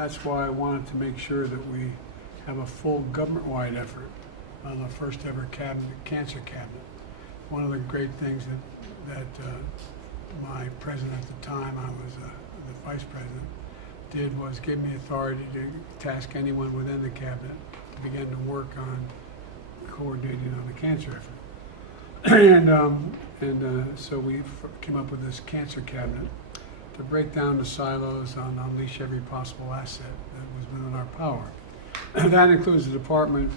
that's why I wanted to make sure that we have a full government-wide effort on the first ever cancer cabinet. One of the great things that my president at the time, I was the vice president, did was give me authority to task anyone within the cabinet to begin to work on coordinating on the cancer effort. So we came up with this cancer cabinet to break down the silos and unleash every possible asset that was within our power. That includes the department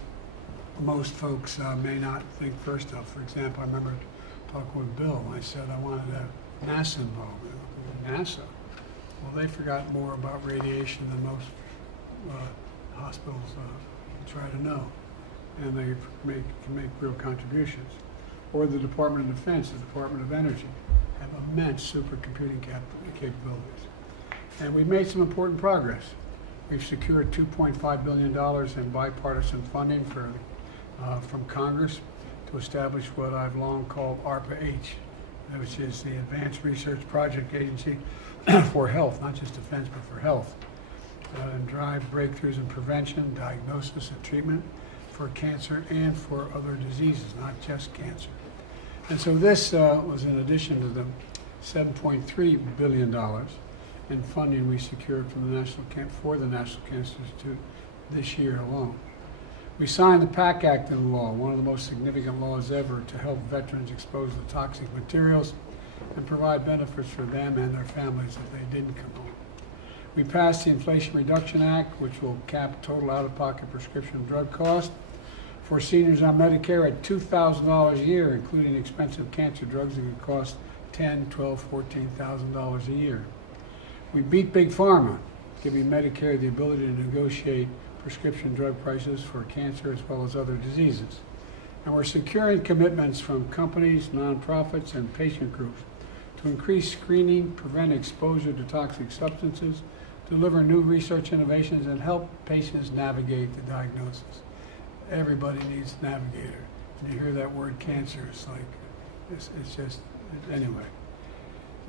most folks may not think first of. For example, I remember talking with Bill, and I said I wanted to have NASA involved. NASA? Well, they forgot more about radiation than most hospitals try to know, and they can make real contributions. Or the Department of Defense, the Department of Energy, have immense supercomputing capabilities. And we've made some important progress. We've secured $2.5 billion in bipartisan funding from Congress to establish what I've long called ARPA-H, which is the Advanced Research Project Agency for health, not just defense, but for health, and drive breakthroughs in prevention, diagnosis, and treatment for cancer and for other diseases, not just cancer. And so this was in addition to the $7.3 billion in funding we secured from the National Cancer Institute this year alone. We signed the PAC Act into law, one of the most significant laws ever to help veterans exposed to toxic materials and provide benefits for them and their families if they didn't come home. We passed the Inflation Reduction Act, which will cap total out-of-pocket prescription drug costs for seniors on Medicare at $2,000 a year, including expensive cancer drugs that could cost $10,000, $12,000, $14,000 a year. We beat Big Pharma, giving Medicare the ability to negotiate prescription drug prices for cancer as well as other diseases. And we're securing commitments from companies, nonprofits, and patient groups to increase screening, prevent exposure to toxic substances, deliver new research innovations, and help patients navigate the diagnosis. Everybody needs a navigator. And you hear that word cancer, it's like, it's just, anyway.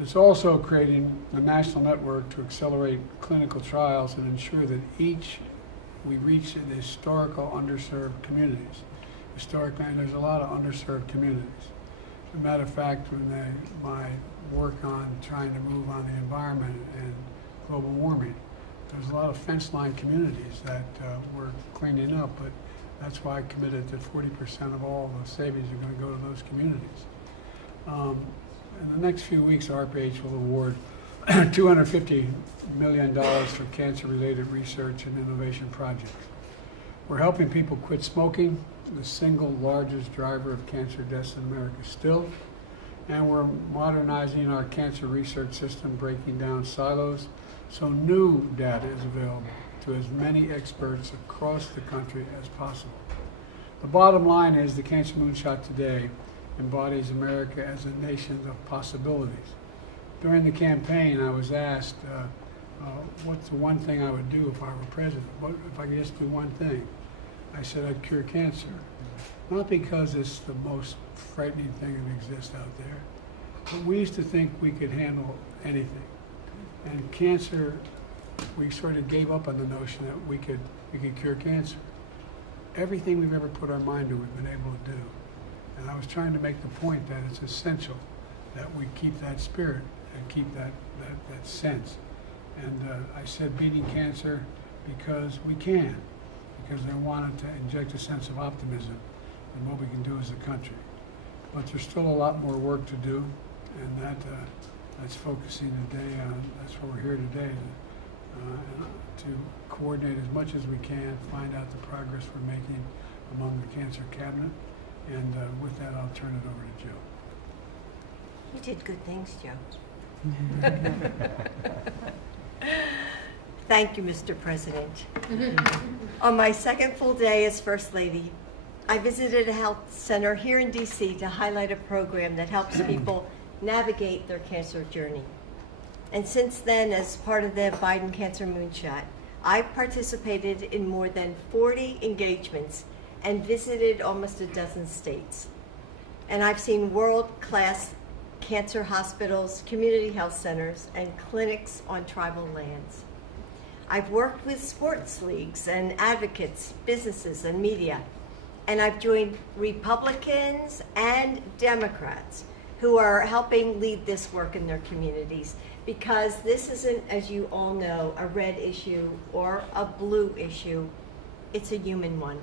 It's also creating a national network to accelerate clinical trials and ensure that we reach the historical underserved communities. Historically, there's a lot of underserved communities. As a matter of fact, my work on trying to move on the environment and global warming, there's a lot of fence line communities that we're cleaning up, but that's why I committed that 40% of all the savings are going to go to those communities. In the next few weeks, ARPA-H will award $250 million for cancer-related research and innovation projects. We're helping people quit smoking, the single largest driver of cancer deaths in America still, and we're modernizing our cancer research system, breaking down silos so new data is available to as many experts across the country as possible. The bottom line is the Cancer Moonshot today embodies America as a nation of possibilities. During the campaign, I was asked, what's the one thing I would do if I were president? What if I could just do one thing? I said I'd cure cancer. Not because it's the most frightening thing that exists out there, but we used to think we could handle anything. And cancer, we sort of gave up on the notion that we could cure cancer. Everything we've ever put our mind to, we've been able to do. And I was trying to make the point that it's essential that we keep that spirit and keep that sense. And I said beating cancer because we can, because I wanted to inject a sense of optimism in what we can do as a country. But there's still a lot more work to do, and that's focusing today on, that's why we're here today, to coordinate as much as we can, find out the progress we're making among the Cancer Cabinet, and with that I'll turn it over to Joe. You did good things, Joe. Thank you, Mr. President. On my second full day as First Lady, I visited a health center here in DC to highlight a program that helps people navigate their cancer journey. And since then, as part of the Biden Cancer Moonshot, I've participated in more than 40 engagements and visited almost a dozen states. And I've seen world-class cancer hospitals, community health centers, and clinics on tribal lands. I've worked with sports leagues and advocates, businesses, and media. And I've joined Republicans and Democrats who are helping lead this work in their communities, because this isn't, as you all know, a red issue or a blue issue. It's a human one.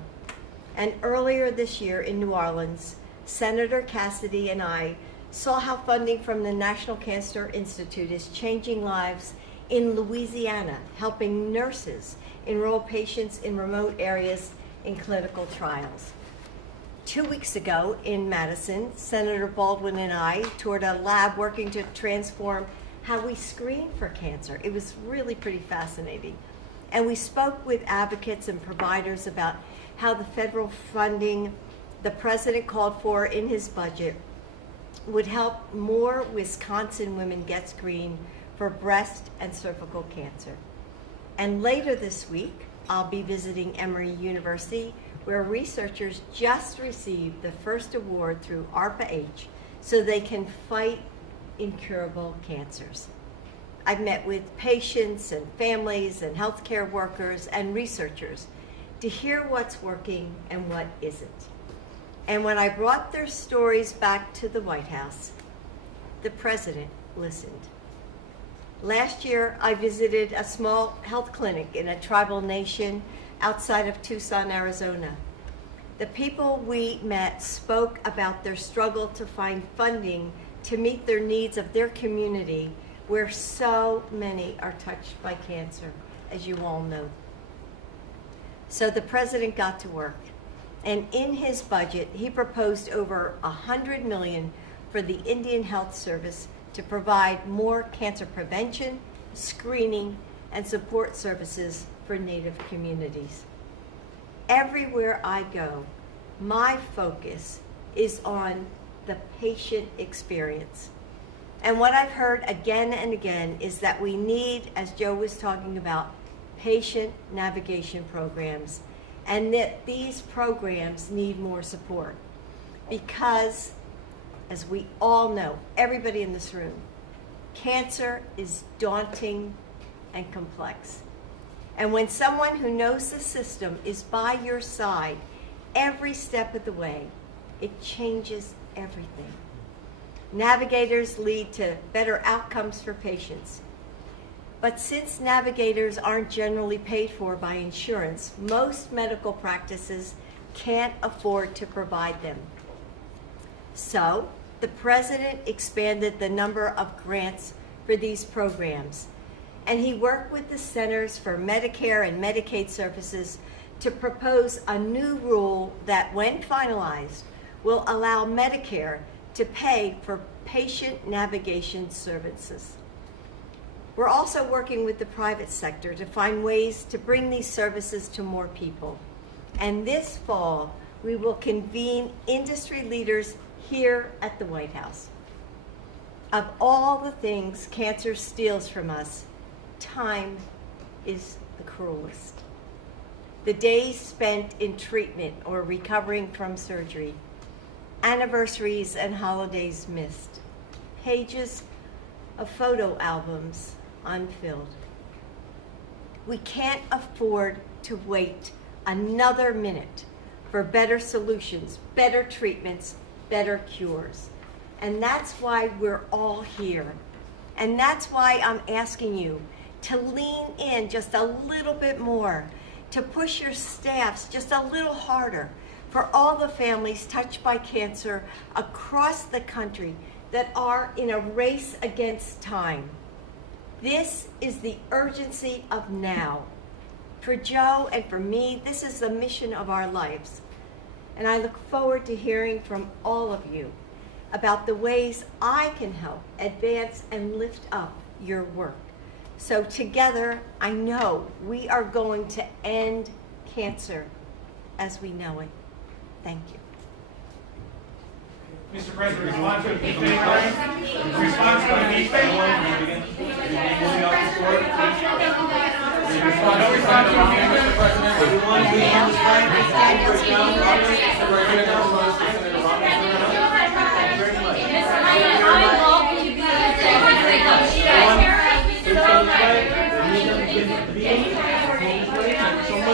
And earlier this year in New Orleans, Senator Cassidy and I saw how funding from the National Cancer Institute is changing lives in Louisiana, helping nurses enroll patients in remote areas in clinical trials. 2 weeks ago in Madison, Senator Baldwin and I toured a lab working to transform how we screen for cancer. It was really pretty fascinating. And we spoke with advocates and providers about how the federal funding the president called for in his budget would help more Wisconsin women get screened for breast and cervical cancer. And later this week, I'll be visiting Emory University, where researchers just received the first award through ARPA-H so they can fight incurable cancers. I've met with patients and families and healthcare workers and researchers to hear what's working and what isn't. And when I brought their stories back to the White House, the president listened. Last year, I visited a small health clinic in a tribal nation outside of Tucson, Arizona. The people we met spoke about their struggle to find funding to meet their needs of their community, where so many are touched by cancer, as you all know. So the president got to work, and in his budget, he proposed over $100 million for the Indian Health Service to provide more cancer prevention, screening, and support services for Native communities. Everywhere I go, my focus is on the patient experience. And what I've heard again and again is that we need, as Joe was talking about, patient navigation programs, and that these programs need more support. Because, as we all know, everybody in this room, cancer is daunting and complex. And when someone who knows the system is by your side every step of the way, it changes everything. Navigators lead to better outcomes for patients. But since navigators aren't generally paid for by insurance, most medical practices can't afford to provide them. So, the president expanded the number of grants for these programs, and he worked with the Centers for Medicare and Medicaid Services to propose a new rule that, when finalized, will allow Medicare to pay for patient navigation services. We're also working with the private sector to find ways to bring these services to more people. And this fall, we will convene industry leaders here at the White House. Of all the things cancer steals from us, time is the cruelest. The days spent in treatment or recovering from surgery, anniversaries and holidays missed, pages of photo albums unfilled. We can't afford to wait another minute for better solutions, better treatments, better cures. And that's why we're all here. And that's why I'm asking you to lean in just a little bit more, to push your staffs just a little harder for all the families touched by cancer across the country that are in a race against time. This is the urgency of now. For Joe and for me, this is the mission of our lives. And I look forward to hearing from all of you about the ways I can help advance and lift up your work. So together, I know we are going to end cancer as we know it. Thank you. Mr. President, response to impeachment. Response to impeachment. Moving off the floor, please. No response to impeachment, Mr. President. Everyone, we on the line. Right now, Senator Roberts, Senator Roberts, thank you very much. Everyone, please come to the side. Please come to the meeting.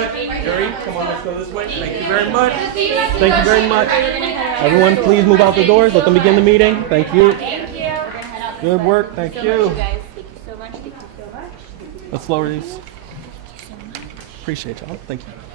much. Jerry, come on, let's go this way. Thank you very much. Thank you very much. Everyone, please move out the doors. Let them begin the meeting. Thank you. Thank you. Good work. Thank you. Guys, thank you so much. Thank you so much. Let's lower these. Appreciate y'all. Thank you.